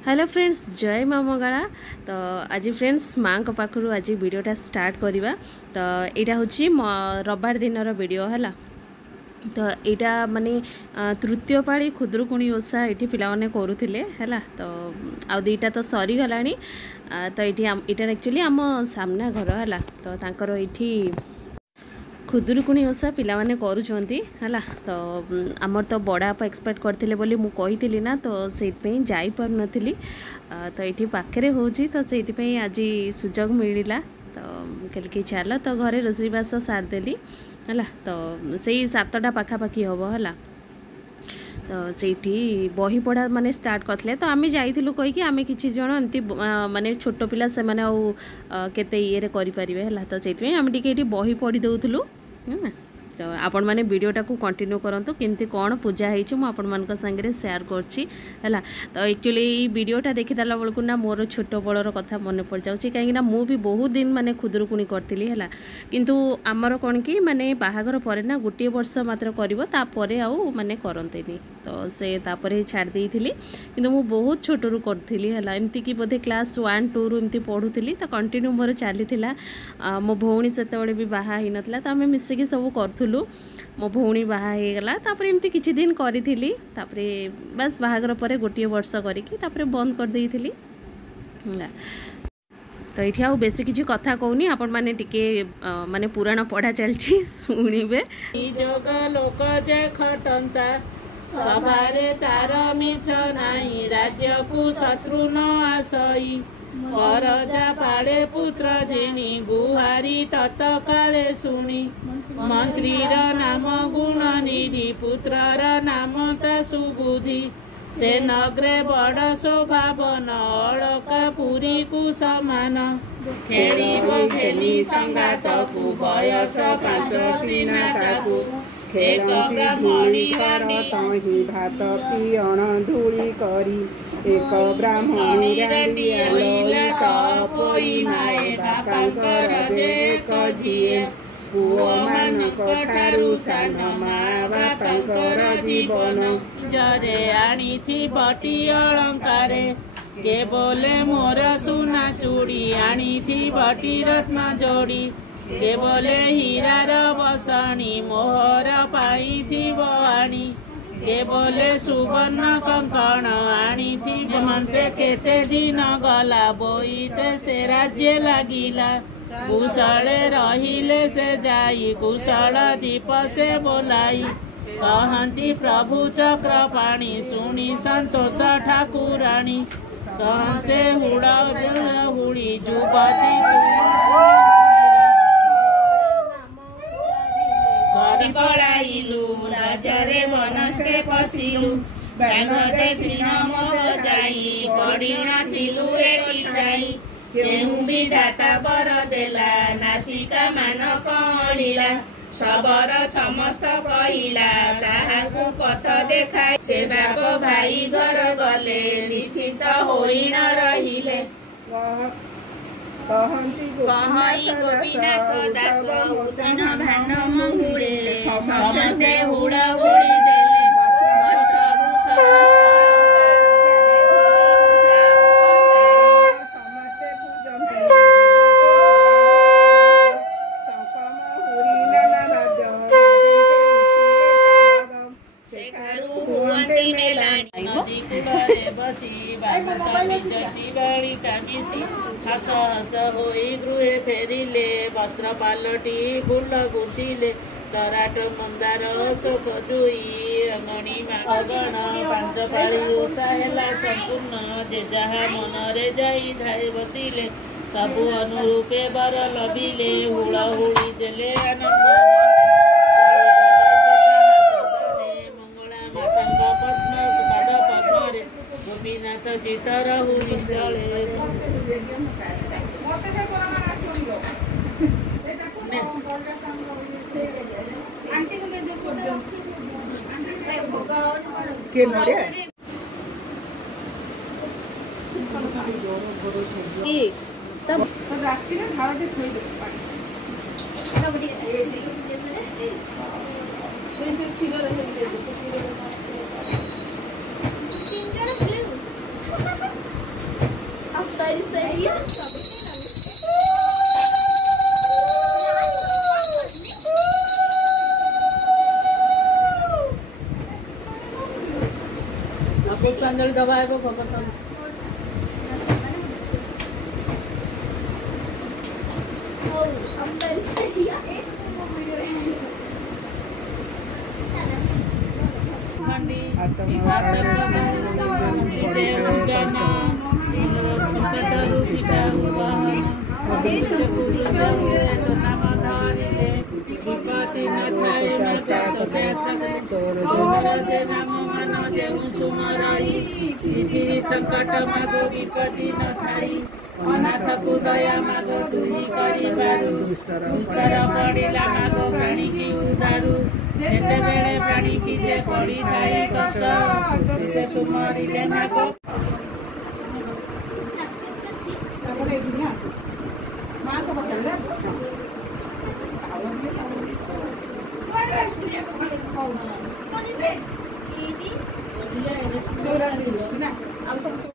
Hello friends, जय माँ मंगला। तो आज फ्रेंड्स माँ को पाखु आज वीडियोटा स्टार्ट करवा। तो यहाँ हूँ रविवार दिन वीडियो है। तो यहाँ माने तृतीय पाली खुदरुकुणी ओषा ये पिलाने करुले है। तो आउ दुईटा तो सरीगला। तो ये एक्चुअली आम सामना घर है। तो तांकर ये खुदरुकुणी ओषा पिला माने करुछंती है। तो आमर तो बड़ापा एक्सपेक्ट करथिले बोली मु कहिथिली ना, तो सेइतपई जाई पर नथिली। तो ये पाखे होची, तो सेइतपई आज सुजोग मिलिला। तो कहली चल तो घरे रोषेईबास सारदेली है। तो से 7टा पाखापाखि हम है। तो सेठी बही पढ़ा माने स्टार्ट करते। तो आम जाइलु कहीकि आम किसी जन एमती माने छोट पिला से माने केते ये करें है। तो से आम टी बही पढ़ी दौलु है। तो आपण मैंने वीडियोटा को कंटिन्यू करंतु केमती कौन पूजा होती आपण मान संगे शेयर करछि है। तो एक्चुअली ये वीडियोटा देखीदेला बेलू ना मोर छोट बलर कथा मन पड़ जाऊँगी, कहीं मु भी बहुत दिन माने खुदरुकुणी करती है। किंतु आमर कौन कि माने बाहागर पर ना गोटे वर्ष मात्र कर आउ माने करंतेनी। तो से तापर छाड़ देइथिली। किंतु मु बहुत छोटरू करथिली है। एमती कि बोधे क्लास 1-2 रु एमती पढ़ुली। तो कंटिन्यू मोर चलीथिला। मो भौणी सेतेबेले भी बाहा ही नथला। तो आमे मिसिकी सब करूँ। मो भौणी बाहा हो गला। तापर एमती किछि दिन करी तापरे बस बाहागर पर गोटे वर्ष करिकी तापरे बंद कर देइथिली। तो ये आउ बेसी किछि कथा कहूनी, आपण माने टिके माने पुराण पढ़ा चलछि सुनिबे। जोग लोक जे खटंता सभारे तार मिछ नाही, राज्य को शत्रु न आसई। परजा पाड़े पुत्र जिणी, गुहारी तत्काले शुणी। मंत्रीर नाम गुण निधि, पुत्रर नाम ता सुबुद्धि। से नगरे बड़ शोभावन, अलका पुरी को समान। खेलिब खेली संगात को, बयस 5 श्रीनाथ को। एक ब्राह्मणी तही भात पियण धूली करी, एक ब्राह्मणी पोई माए बापांकर एक झीए। पुओ मानक ठारू सान, माँ बापांकर जीवन। जरे आनी थी बटी अलंकारे, के बोले मोर सुना चूड़ी। आनी थी बटी रत्न जोड़ी, के बोले हीरार बसणी। मोहर पाई थी बवाणी, के बोले सुवर्ण कंकण। आनी थी मन्ते केते दिन गला, बोईते से राज्य लागिला। कुशले रहिले से जाई, कुशल दीप से बोलाई। कहती प्रभु चक्र पाणी, सुनी संतोष ठाकुराणी। कहते हुड़ा हुड़ी जुबती करी पलाइलु। राजरे वनस्ते पशिलु, बाघ देखी मोह जाई। पड़ी नथिलु एठी जाई, केहू विधाता बर देला। नासिका मान कलिला, शबर समस्त कहिला। ताहाकु पथ देखाई, से बाप भाई घर गले। निश्चित होई न रहिले, कहई गोपीनाथ दास। उदिन भान मंगुले, समस्ते हुड़ा हुड़ी देले। वस्त्रभूषण हस हस होई गृहे फेरिले। वस्त्र पालटी फूल गुंथिले, तराट मंदार शोक जुई। अंगणी मागण 5 पाଳି ओषा हेला संपूर्ण। जे जहा मनरे जाई धाए बसिले, सबु अनुरूपे बर लभिले। हुड़ा हुड़ी देले आनंद, मंगला मातांग पद्म पद पद्मरे। गोपीनाथ चितर हुई जले। के नड़िया तब राति में भाड़े थोड़ी क्षीर रहे पुष्पांजलि दबाएको फोकस संकट मागो विपत्ति नथाई अनाथ को दया मागो तुही करिबारु दुष्कर पड़िला मागो प्राणी की उदारू जेते बेले प्राणी की जे पड़ी थाई कष्ट ते सुमरिले मागो ତାପରେ ଏଇଠି ନା ମାଙ୍କ ପାଖରେ ନା ଚଉରା ଅଛି ନା ଆଉ ସବୁ